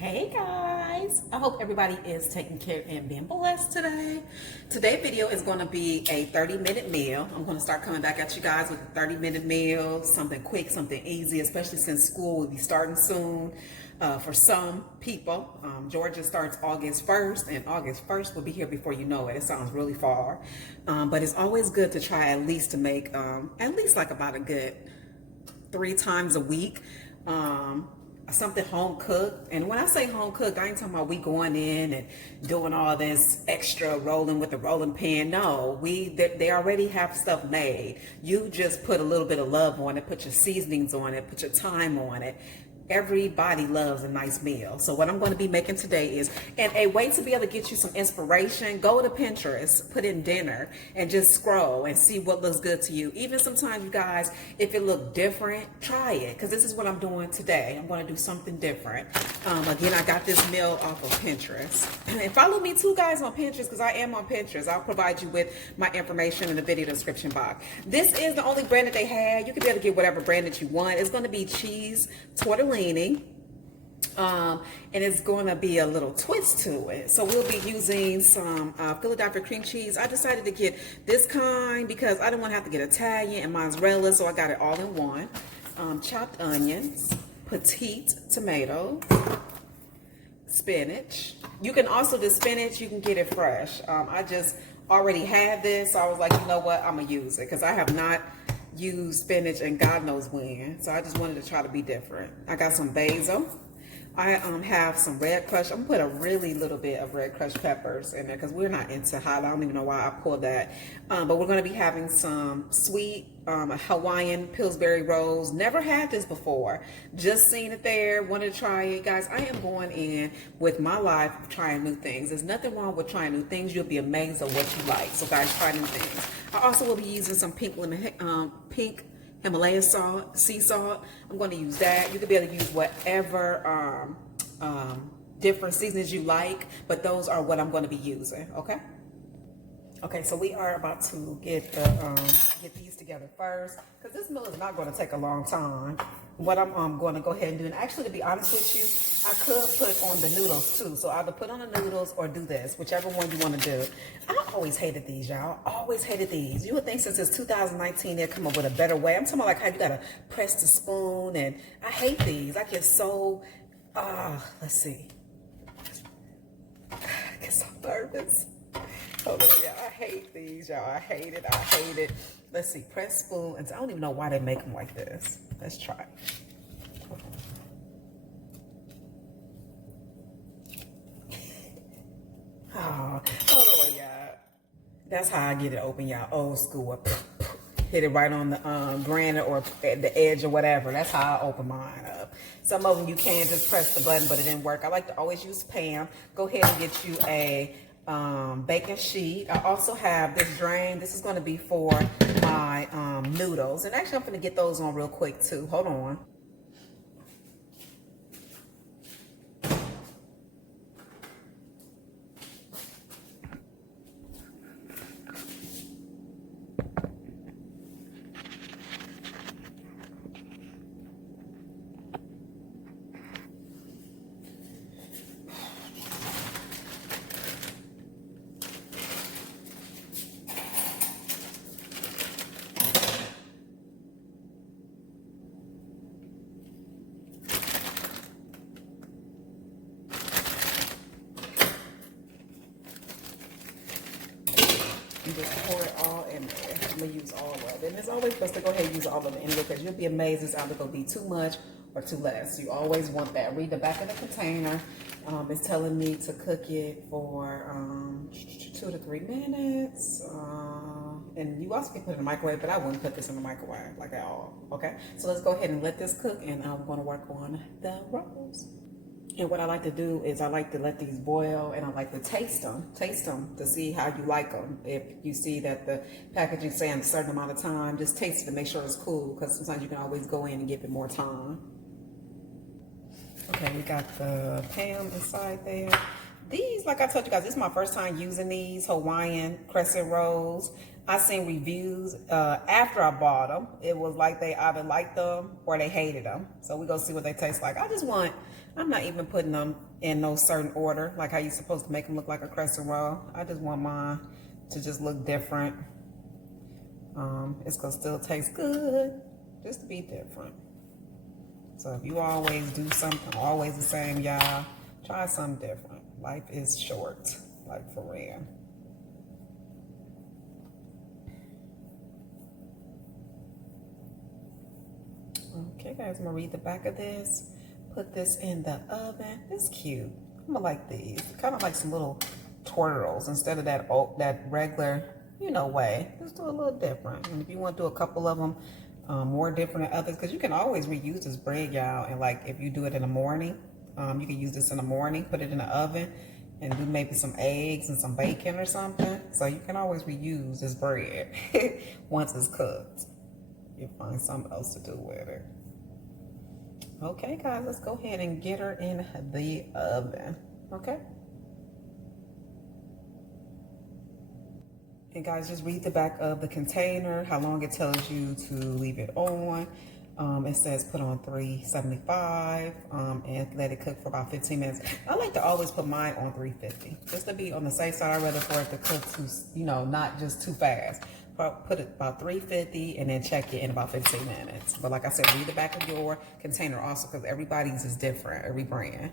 Hey guys, I hope everybody is taking care and being blessed today. Today's video is going to be a 30-minute meal. I'm going to start coming back at you guys with a 30-minute meal, something quick, something easy, especially since school will be starting soon for some people. Georgia starts August 1st, and August 1st will be here before you know it. It sounds really far, but it's always good to try at least to make at least like about a good 3 times a week. Something home cooked. And when I say home cooked, I ain't talking about we going in and doing all this extra rolling with the rolling pin. No, they already have stuff made. You just put a little bit of love on it, put your seasonings on it, put your thyme on it. Everybody loves a nice meal. So what I'm going to be making today is, and a way to be able to get you some inspiration, go to Pinterest, put in dinner, and just scroll and see what looks good to you. Even sometimes, you guys, if it look different, try it. Because this is what I'm doing today. I'm going to do something different. Again, I got this meal off of Pinterest. And follow me too, guys, on Pinterest, because I am on Pinterest. I'll provide you with my information in the video description box. This is the only brand that they had. You can be able to get whatever brand that you want. It's going to be cheese tortellini. And it's going to be a little twist to it. So we'll be using some Philadelphia cream cheese. I decided to get this kind because I didn't want to have to get Italian and mozzarella, so I got it all in one. Chopped onions, petite tomato, spinach. You can also do spinach, you can get it fresh. I just already had this, so I was like, you know what, I'm gonna use it because I have not used spinach and God knows when, so I just wanted to try to be different. I got some basil. I have some red crushed. I'm gonna put a really little bit of red crushed peppers in there because we're not into hot. I don't even know why I pulled that, but we're gonna be having some sweet Hawaiian Pillsbury rolls. Never had this before, just seen it there, wanted to try it. Guys, I am going in with my life trying new things. There's nothing wrong with trying new things. You'll be amazed at what you like. So guys, try new things. I also will be using some pink Himalayan salt, sea salt. I'm going to use that. You can be able to use whatever different seasonings you like, but those are what I'm going to be using. Okay, so we are about to get these together first, because this meal is not going to take a long time. What I'm going to go ahead and do, and actually, to be honest with you, I could put on the noodles too. So either put on the noodles or do this, whichever one you want to do. I always hated these, y'all. Always hated these. You would think since it's 2019, they'll come up with a better way. I'm talking about like how you got to press the spoon, and I hate these. I get so, let's see. I get so nervous. Hold on, y'all. I hate these, y'all. I hate it. I hate it. Let's see. Press spoon. And I don't even know why they make them like this. Let's try. Oh, hold on, y'all. That's how I get it open, y'all. Old school. Hit it right on the granite or at the edge or whatever. That's how I open mine up. Some of them you can just press the button, but it didn't work. I like to always use Pam. Go ahead and get you a baking sheet. I also have this drain. This is going to be for my noodles, and actually I'm going to get those on real quick too. Hold on. You just pour it all in there. I'm going to use all of it. And it's always best to go ahead and use all of it anyway, because you'll be amazed it's either going to be too much or too less. You always want that. Read the back of the container. It's telling me to cook it for 2 to 3 minutes. And you also can put it in the microwave, but I wouldn't put this in the microwave like at all. Okay? So let's go ahead and let this cook, and I'm going to work on the rolls. And what I like to do is I like to let these boil, and I like to taste them to see how you like them. If you see that the packaging saying a certain amount of time, just taste it to make sure it's cool, because sometimes you can always go in and give it more time. Okay, we got the Pam inside there. These, like I told you guys, this is my first time using these Hawaiian Crescent Rolls. I seen reviews after I bought them. It was like they either liked them or they hated them. So we're going to see what they taste like. I just want I'm not even putting them in no certain order, like how you're supposed to make them look like a crescent roll. I just want mine to just look different. It's gonna still taste good, just to be different. So if you always do something always the same, y'all, try something different. Life is short, like for real. Okay, guys, I'm gonna read the back of this. Put this in the oven. It's cute. I'm gonna like these. Kind of like some little twirls instead of that regular, way. Just do a little different. And if you want to do a couple of them more different than others, because you can always reuse this bread, y'all. And like if you do it in the morning, you can use this in the morning, put it in the oven, and do maybe some eggs and some bacon or something. So you can always reuse this bread once it's cooked. You find something else to do with it. Okay, guys, let's go ahead and get her in the oven. Okay. And guys, just read the back of the container, how long it tells you to leave it on. It says put on 375 and let it cook for about 15 minutes. I like to always put mine on 350 just to be on the safe side. I'd rather for it to cook too, not just too fast. Put it about 350 and then check it in about 15 minutes. But like I said, read the back of your container also, because everybody's is different, every brand.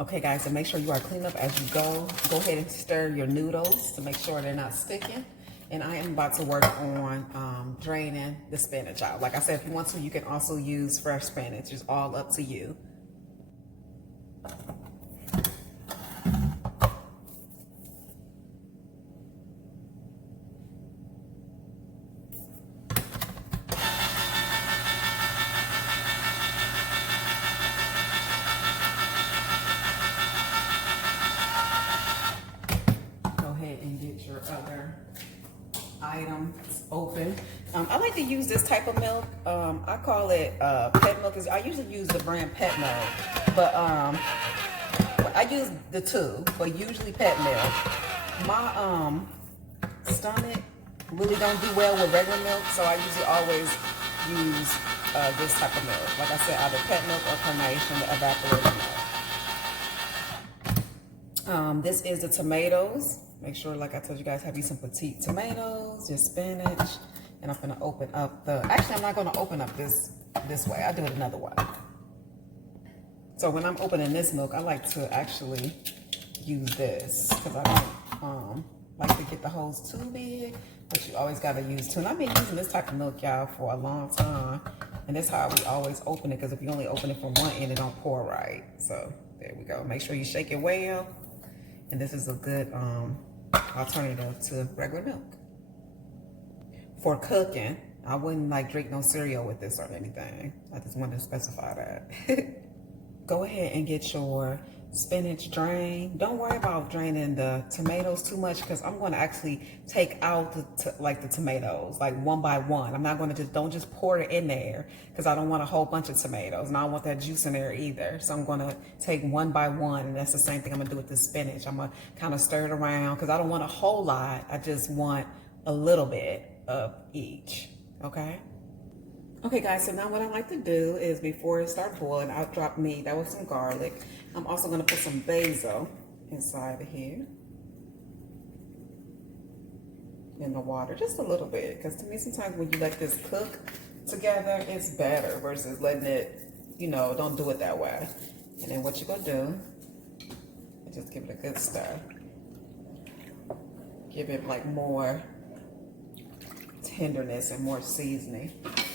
Okay, guys, so make sure you are clean up as you go. Go ahead and stir your noodles to make sure they're not sticking. And I am about to work on draining the spinach out. Like I said, if you want to, you can also use fresh spinach. It's all up to you. Other items open. I like to use this type of milk. I call it pet milk. I usually use the brand Pet Milk, but I use the two, but usually Pet Milk. My stomach really don't do well with regular milk, so I usually always use this type of milk. Like I said, either Pet Milk or Carnation, the evaporated milk. This is the tomatoes. Make sure, like I told you guys, have you some petite tomatoes, your spinach, and I'm gonna open up actually I'm not gonna open up this way. I do it another way. So when I'm opening this milk, I like to actually use this because I don't like to get the holes too big, but you always gotta use two. And I've been using this type of milk, y'all, for a long time. And that's how we always open it, because if you only open it from one end, it don't pour right. So there we go. Make sure you shake it well. And this is a good alternative to regular milk. For cooking, I wouldn't drink no cereal with this or anything. I just wanted to specify that. Go ahead and get your spinach drained. Don't worry about draining the tomatoes too much, because I'm going to actually take out the tomatoes one by one. I'm not going to don't just pour it in there, because I don't want a whole bunch of tomatoes and I don't want that juice in there either. So I'm going to take one by one, and that's the same thing I'm going to do with the spinach. I'm going to kind of stir it around because I don't want a whole lot. I just want a little bit of each. Okay. Okay, guys, so now what I like to do is, before it starts boiling, I'll drop meat. That was some garlic. I'm also going to put some basil inside of here in the water, just a little bit, because to me sometimes when you let this cook together, it's better versus letting it, don't do it that way. And then what you're going to do is just give it a good stir. Give it more tenderness and more seasoning.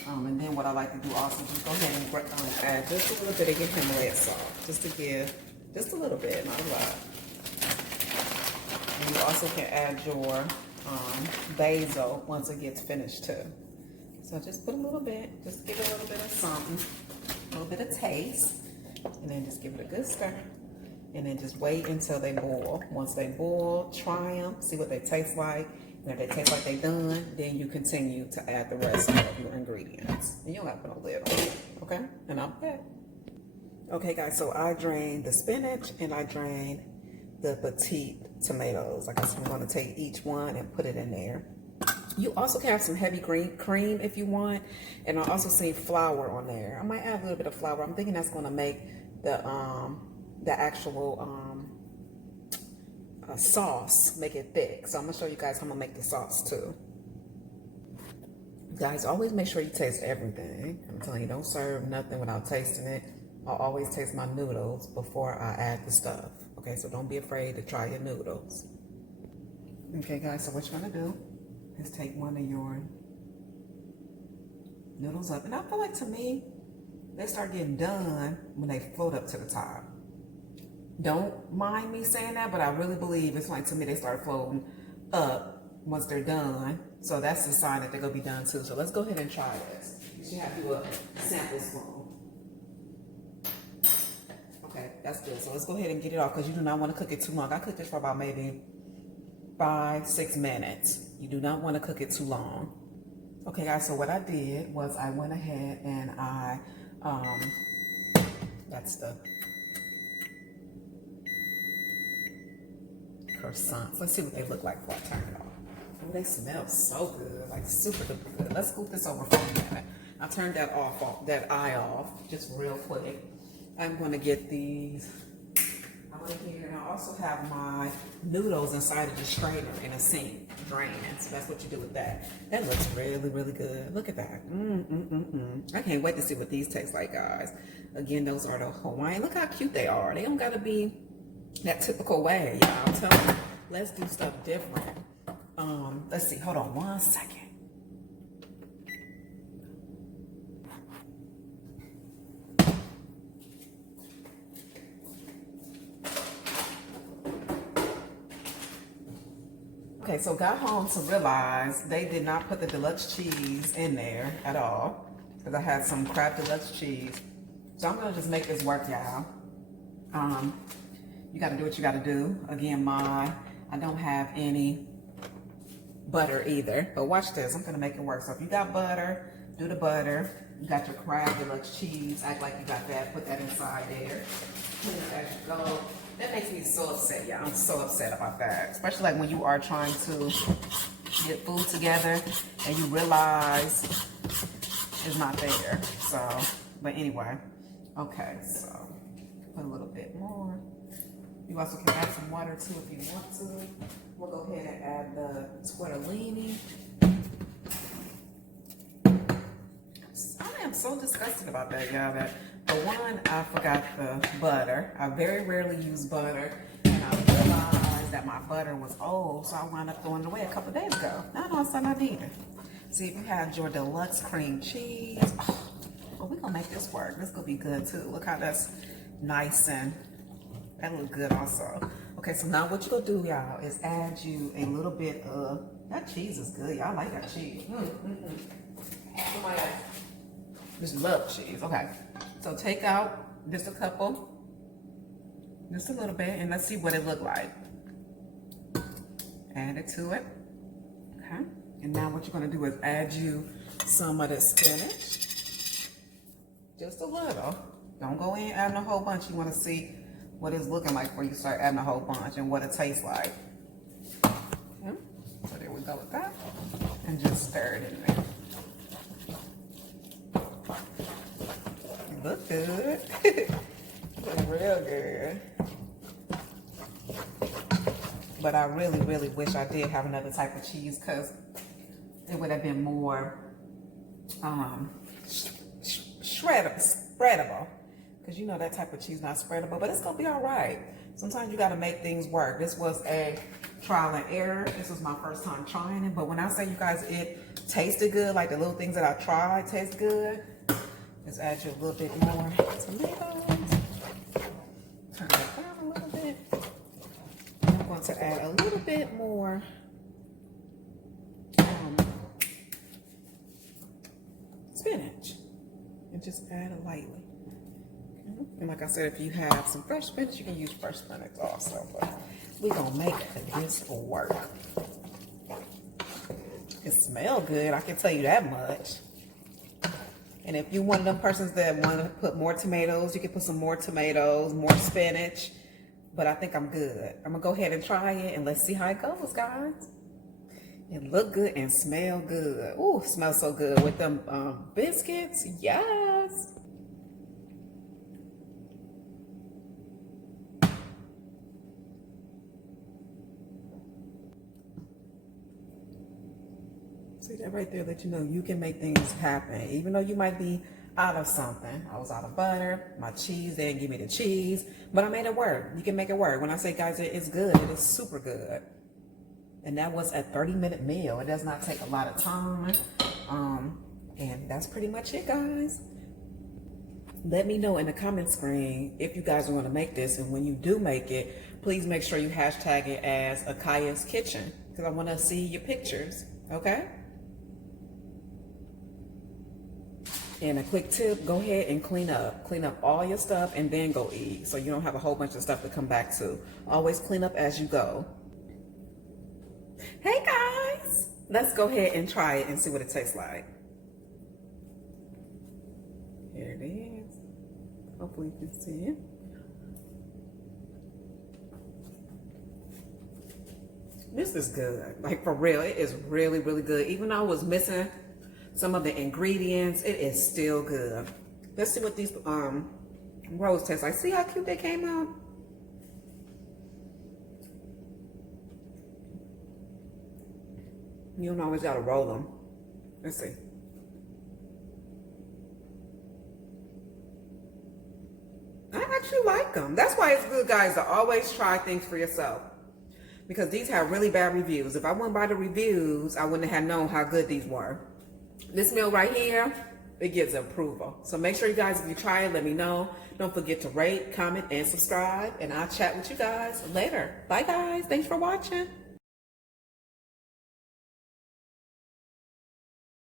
And then what I like to do also, just go ahead and add just a little bit of your Himalayan salt, just to give just a little bit, not a lot. And you also can add your basil once it gets finished too. So just put a little bit, just give it a little bit of something, a little bit of taste, and then just give it a good stir. And then just wait until they boil. Once they boil, try them, see what they taste like. And if they taste like they done, then you continue to add the rest of your ingredients. And you don't have to put a lid on it, okay? And I'm back. Okay, guys, so I drained the spinach and I drained the petite tomatoes. Like I said, I'm gonna take each one and put it in there. You also can have some heavy green cream if you want, and I also see flour on there. I might add a little bit of flour. I'm thinking that's going to make the actual sauce, make it thick. So I'm gonna show you guys how I'm gonna make the sauce too. Guys, always make sure you taste everything. I'm telling you, don't serve nothing without tasting it. I'll always taste my noodles before I add the stuff. Okay, so don't be afraid to try your noodles. Okay guys, so what you're gonna do is take one of your noodles up. And I feel like, to me, they start getting done when they float up to the top. Don't mind me saying that, but I really believe it's like, to me, they start floating up once they're done. So that's a sign that they're gonna be done too. So let's go ahead and try this. You should have you a sample spoon. Okay, that's good. So let's go ahead and get it off, because you do not want to cook it too long. I cooked this for about maybe 5-6 minutes. You do not want to cook it too long. Okay guys, so what I did was I went ahead and I that's the croissants. Let's see what they look like before I turn it off. Oh, they smell so good, like super duper good. Let's scoop this over for a minute. I turned that eye off, just real quick. I'm gonna get these out of here, and I also have my noodles inside of the strainer in a sink, draining. So that's what you do with that. That looks really, really good. Look at that. I can't wait to see what these taste like, guys. Again, those are the Hawaiian. Look how cute they are. They don't gotta be that typical way, y'all. I'm telling you, let's do stuff different. Let's see, hold on one second. Okay, so got home to realize they did not put the deluxe cheese in there at all, because I had some crab deluxe cheese. So I'm gonna just make this work, y'all. You gotta do what you gotta do. Again, I don't have any butter either, but watch this, I'm gonna make it work. So if you got butter, do the butter. You got your crab deluxe cheese, act like you got that, put that inside there. Clean it as you go. That makes me so upset, y'all. I'm so upset about that, especially like when you are trying to get food together and you realize it's not there. So, but anyway, okay, so put a little bit more. You also can add some water too if you want to. We'll go ahead and add the tortellini. I am so disgusted about that, y'all. That for one, I forgot the butter. I very rarely use butter, and I realized that my butter was old, so I wound up throwing it away a couple days ago. Now all of a sudden I need it. See, if you had your deluxe cream cheese, well, we're gonna make this work. This gonna be good too. Look how that's nice, and that look good also. Okay, so now what you're gonna do, y'all, is add you a little bit of, that cheese is good, y'all. I like that cheese. Somebody else just love cheese. Okay, so take out just a couple, just a little bit, and let's see what it look like. Add it to it. Okay, and now what you're gonna do is add you some of the spinach, just a little. Don't go in adding a whole bunch. You want to see what it's looking like before you start adding a whole bunch and what it tastes like. Okay. So there we go with that, and just stir it in there. Look good. Look real good. But I really, really wish I did have another type of cheese, because it would have been more spreadable. Because you know that type of cheese not spreadable, but it's gonna be all right. Sometimes you gotta make things work. This was a trial and error. This was my first time trying it, but when I say, you guys, it tasted good, like the little things that I tried taste good. Let's add you a little bit more tomatoes. Turn that down a little bit. And I'm going to add a little bit more spinach, and just add it lightly. And like I said, if you have some fresh spinach, you can use fresh spinach also. But we're gonna make this work. It smells good, I can tell you that much. And if you're one of them persons that want to put more tomatoes, you can put some more tomatoes, more spinach. But I think I'm good. I'm gonna go ahead and try it, and let's see how it goes, guys. It look good and smell good. Ooh, smells so good with them biscuits. Yes. See that right there, let you know you can make things happen. Even though you might be out of something. I was out of butter, my cheese, they didn't give me the cheese, but I made it work. You can make it work. When I say, guys, it's good, it is super good. And that was a 30-minute meal. It does not take a lot of time. And that's pretty much it, guys. Let me know in the comment screen if you guys are going to make this. And when you do make it, please make sure you hashtag it as Akaya's Kitchen, because I want to see your pictures, okay? And a quick tip, go ahead and clean up. Clean up all your stuff and then go eat, so you don't have a whole bunch of stuff to come back to. Always clean up as you go. Hey guys, let's go ahead and try it and see what it tastes like. Here it is. Hopefully you can see it. This is good, like for real. It is really, really good. Even though I was missing some of the ingredients, it is still good. Let's see what these rolls taste like. See how cute they came out? You don't always gotta roll them. Let's see. I actually like them. That's why it's good, guys, to always try things for yourself. Because these have really bad reviews. If I went by the reviews, I wouldn't have known how good these were. This meal right here, it gives approval. So make sure you guys, if you try it, let me know. Don't forget to rate, comment, and subscribe. And I'll chat with you guys later. Bye, guys. Thanks for watching.